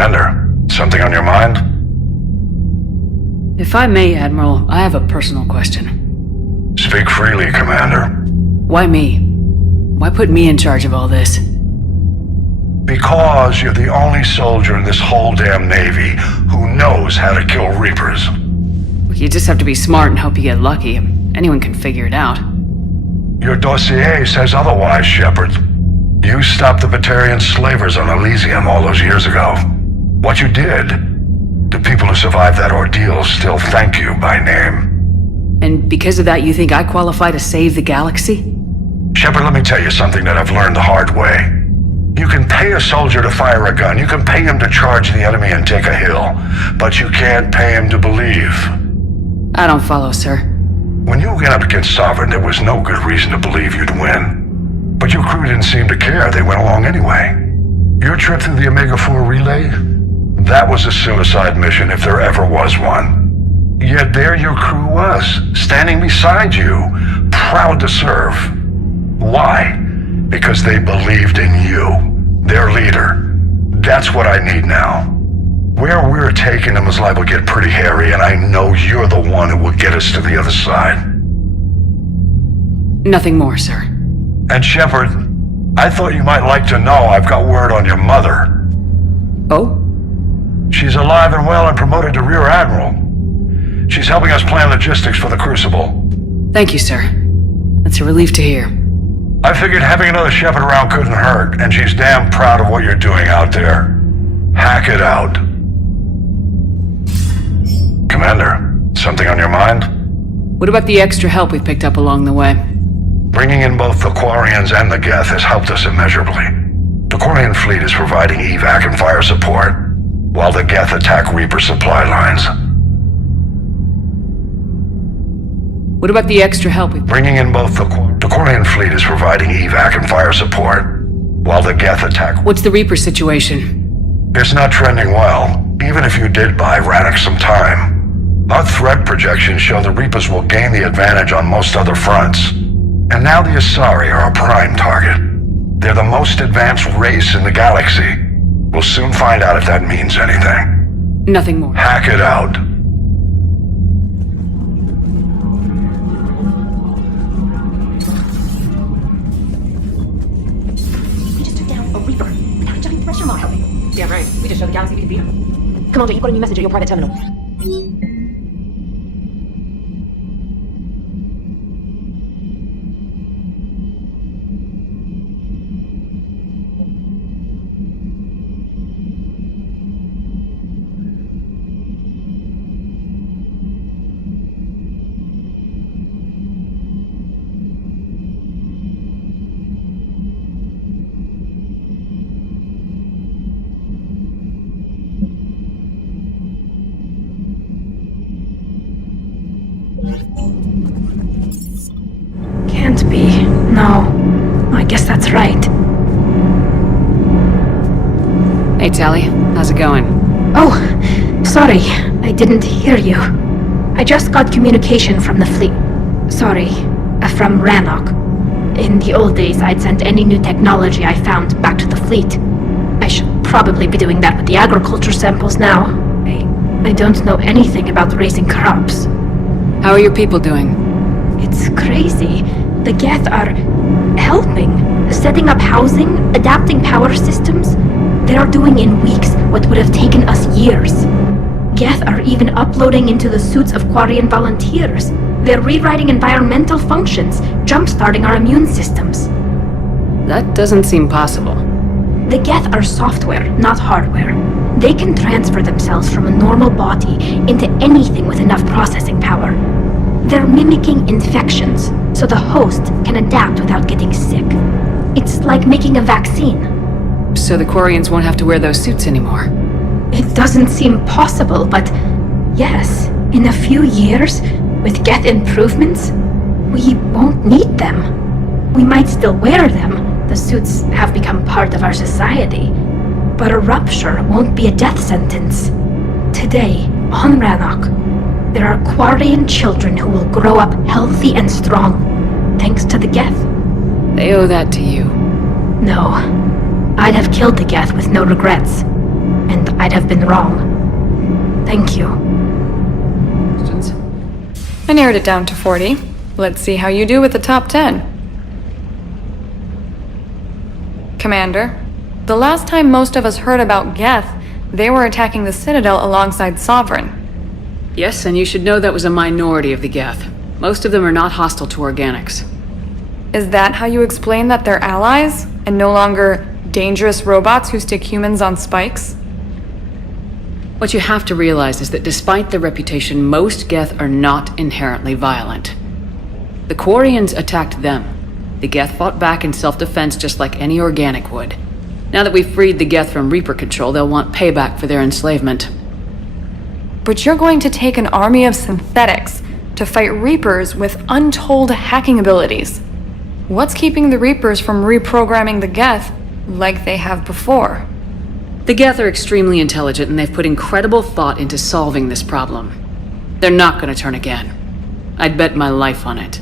Commander, something on your mind? If I may, Admiral, I have a personal question. Speak freely, Commander. Why me? Why put me in charge of all this? Because you're the only soldier in this whole damn Navy who knows how to kill Reapers. You just have to be smart and hope you get lucky. Anyone can figure it out. Your dossier says otherwise, Shepard. You stopped the Batarian slavers on Elysium all those years ago. What you did, the people who survived that ordeal still thank you by name. And because of that, you think I qualify to save the galaxy? Shepard, let me tell you something that I've learned the hard way. You can pay a soldier to fire a gun, you can pay him to charge the enemy and take a hill, but you can't pay him to believe. I don't follow, sir. When you went up against Sovereign, there was no good reason to believe you'd win. But your crew didn't seem to care, they went along anyway. Your trip through the Omega-4 relay? That was a suicide mission if there ever was one. Yet there your crew was, standing beside you, proud to serve. Why? Because they believed in you, their leader. That's what I need now. Where we're taking them is liable to get pretty hairy, and I know you're the one who will get us to the other side. Nothing more, sir. And Shepard, I thought you might like to know I've got word on your mother. Oh? She's alive and well and promoted to Rear Admiral. She's helping us plan logistics for the Crucible. Thank you, sir. That's a relief to hear. I figured having another Shepard around couldn't hurt, and she's damn proud of what you're doing out there. Hack it out. Commander, something on your mind? What about the extra help we picked up along the way? Bringing in both the Quarians and the Geth has helped us immeasurably. The Quarian fleet is providing evac and fire support, while the Geth attack Reaper supply lines. What about the extra help we... Bringing in both the Quarian fleet is providing evac and fire support, while the Geth attack... What's the Reaper situation? It's not trending well, even if you did buy Radix some time. Our threat projections show the Reapers will gain the advantage on most other fronts. And now the Asari are a prime target. They're the most advanced race in the galaxy. We'll soon find out if that means anything. Nothing more. Hack it out. We just took down a Reaper without a giant pressure model. Yeah, right. We just showed the galaxy we can beat them. Commander, you've got a new message at your private terminal. Can't be. No. I guess that's right. Hey, Tally. How's it going? Oh, sorry. I didn't hear you. I just got communication from the fleet. Sorry, from Rannoch. In the old days, I'd sent any new technology I found back to the fleet. I should probably be doing that with the agriculture samples now. I don't know anything about raising crops. How are your people doing? It's crazy. The Geth are helping, setting up housing, adapting power systems. They are doing in weeks what would have taken us years. Geth are even uploading into the suits of Quarian volunteers. They're rewriting environmental functions, jump-starting our immune systems. That doesn't seem possible. The Geth are software, not hardware. They can transfer themselves from a normal body into anything with enough processing power. They're mimicking infections, so the host can adapt without getting sick. It's like making a vaccine. So the Quarians won't have to wear those suits anymore. It doesn't seem possible, but yes, in a few years, with Geth improvements, we won't need them. We might still wear them. The suits have become part of our society. But a rupture won't be a death sentence. Today, on Rannoch, there are Quarian children who will grow up healthy and strong, thanks to the Geth. They owe that to you. No. I'd have killed the Geth with no regrets. And I'd have been wrong. Thank you. I narrowed it down to 40. Let's see how you do with the top 10. Commander, the last time most of us heard about Geth, they were attacking the Citadel alongside Sovereign. Yes, and you should know that was a minority of the Geth. Most of them are not hostile to organics. Is that how you explain that they're allies, and no longer dangerous robots who stick humans on spikes? What you have to realize is that despite their reputation, most Geth are not inherently violent. The Quarians attacked them. The Geth fought back in self-defense just like any organic would. Now that we've freed the Geth from Reaper control, they'll want payback for their enslavement. But you're going to take an army of synthetics to fight Reapers with untold hacking abilities. What's keeping the Reapers from reprogramming the Geth like they have before? The Geth are extremely intelligent, and they've put incredible thought into solving this problem. They're not going to turn again. I'd bet my life on it.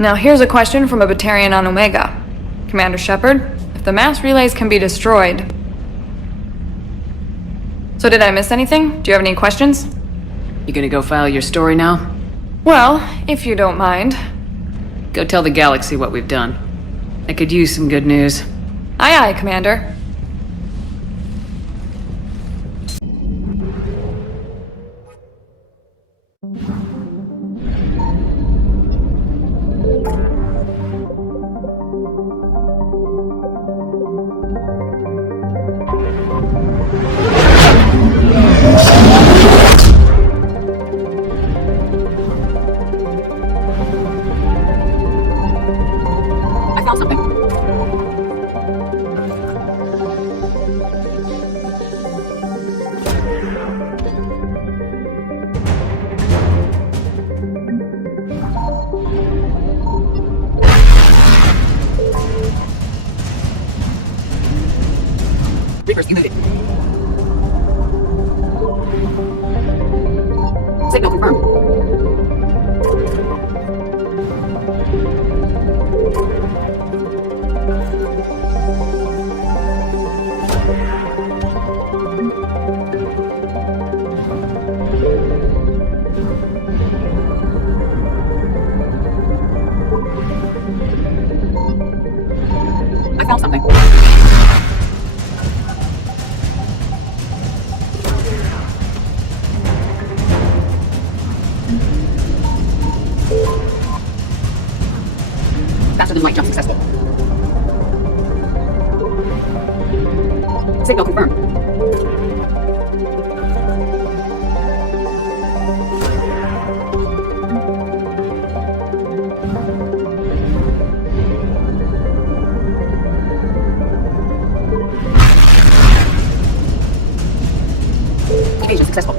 Now here's a question from a Batarian on Omega. Commander Shepard, if the mass relays can be destroyed... So did I miss anything? Do you have any questions? You gonna go file your story now? Well, if you don't mind. Go tell the galaxy what we've done. I could use some good news. Aye aye, Commander. I found something. Reapers eluded. Signal confirmed. I found something. Faster than light jump successful. Signal confirmed. Evasion successful.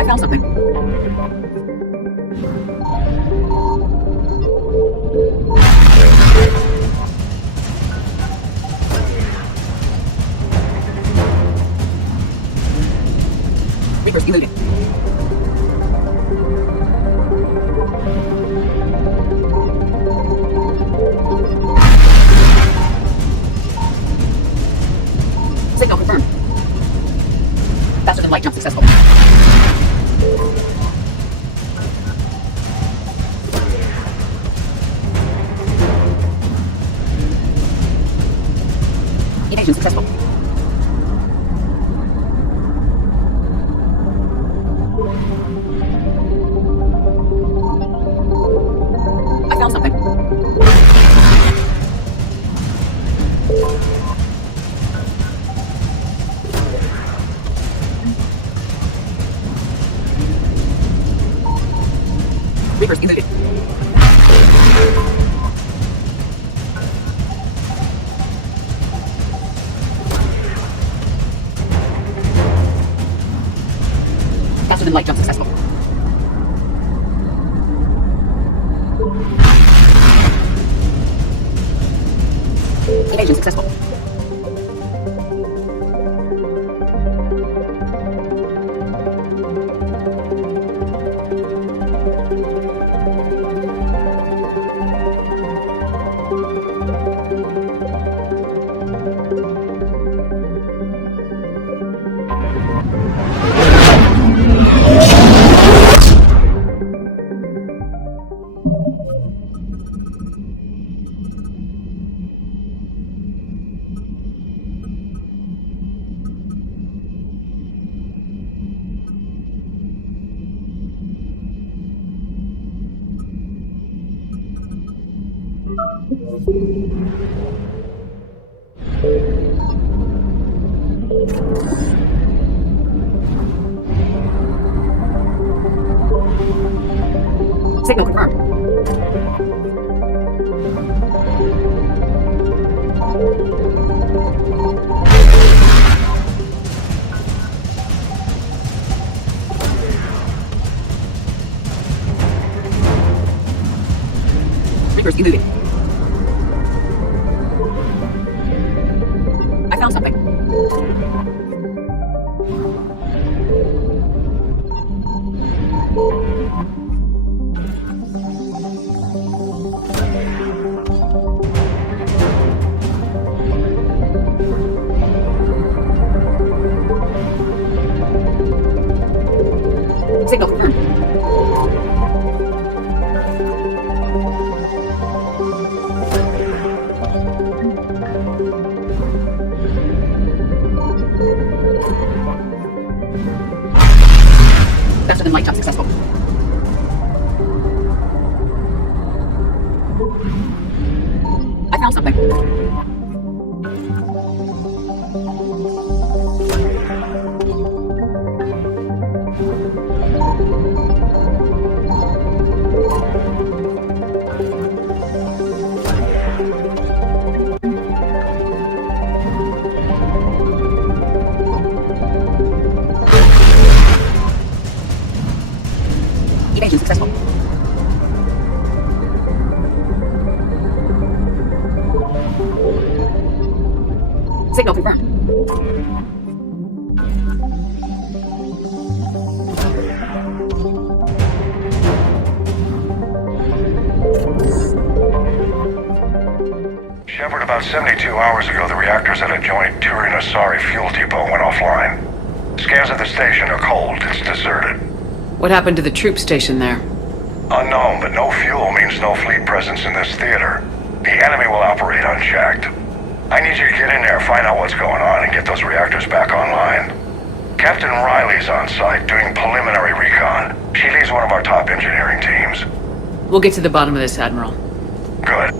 I found something. Reapers eluded. Signal confirmed. Faster than light jump successful. Evasion successful. I found something. Reapers eluded. than light jump successful. Evasion successful. Signal confirmed. Reapers eluding. I found something. Signal confirmed. Faster than light jump successful. I found something. Evasion successful. Signal confirmed. Shepard, about 72 hours ago, the reactors at a joint Turin-Asari fuel depot went offline. Scans of the station are cold. It's deserted. What happened to the troop station there? Unknown, but no fuel means no fleet presence in this theater. The enemy will operate unchecked. I need you to get in there, find out what's going on, and get those reactors back online. Captain Riley's on site doing preliminary recon. She leads one of our top engineering teams. We'll get to the bottom of this, Admiral. Good.